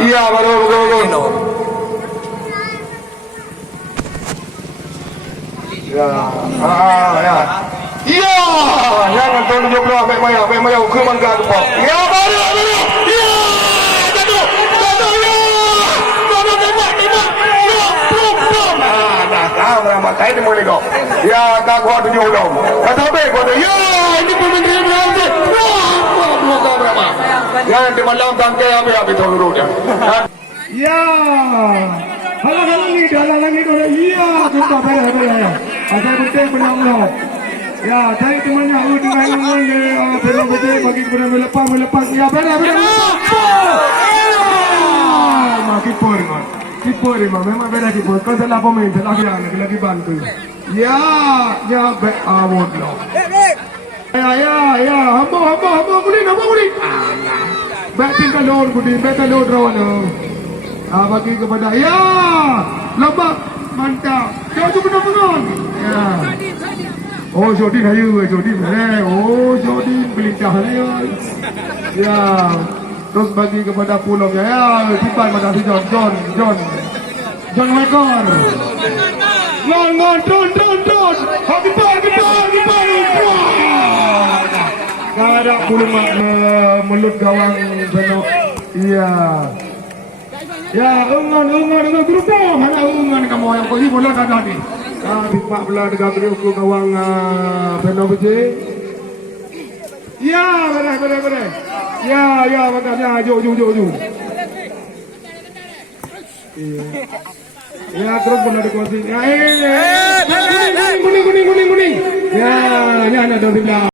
Iya, betul. Ya, ya. Iya, jangan tunjuk lo, ambil maya, ke mangga tu pok. Ya, baru. Ya, jatuh, ya. Baru tembak. Belum. Dah tahu nama saya ni boleh kau. Ya, tak kuat tunjuk dong. Kata baik kau tu. Ya, ini pun menteri berhasil. Belum kau berapa. Jangan di malam tangkai habis turun dia. Ya, halang ni, iya, kita beres. Asal betul benar. Ya, tadi temannya dengan belum betul bagi kepada melepas. Ya, beres. Kiper memang beres kiper. Kau salah pemain, lagi bantu. Ya, back award lah. Ya, hamba guli. Back telur rawan. Bagi kepada ya, lembab mantap. Jauh benar. Ya. Oh, Jodin ayu, Jodin. Jodin pelintah dia. Ya. Terus bagi kepada Pulong ya. Tipan pada si John Mekor. Ngon, drone. Kipan. Ada Pulong melut gawang benok. Iya. Ya, ungan grupo. Mana ungan kamu yang kau bola kada ni. Pipak belah dekat grupo gawang Beno Buje. Ya, beres. Ya, makanya jo. Ya, terus bola dekat sini. Kuning. Ya, ada di belakang.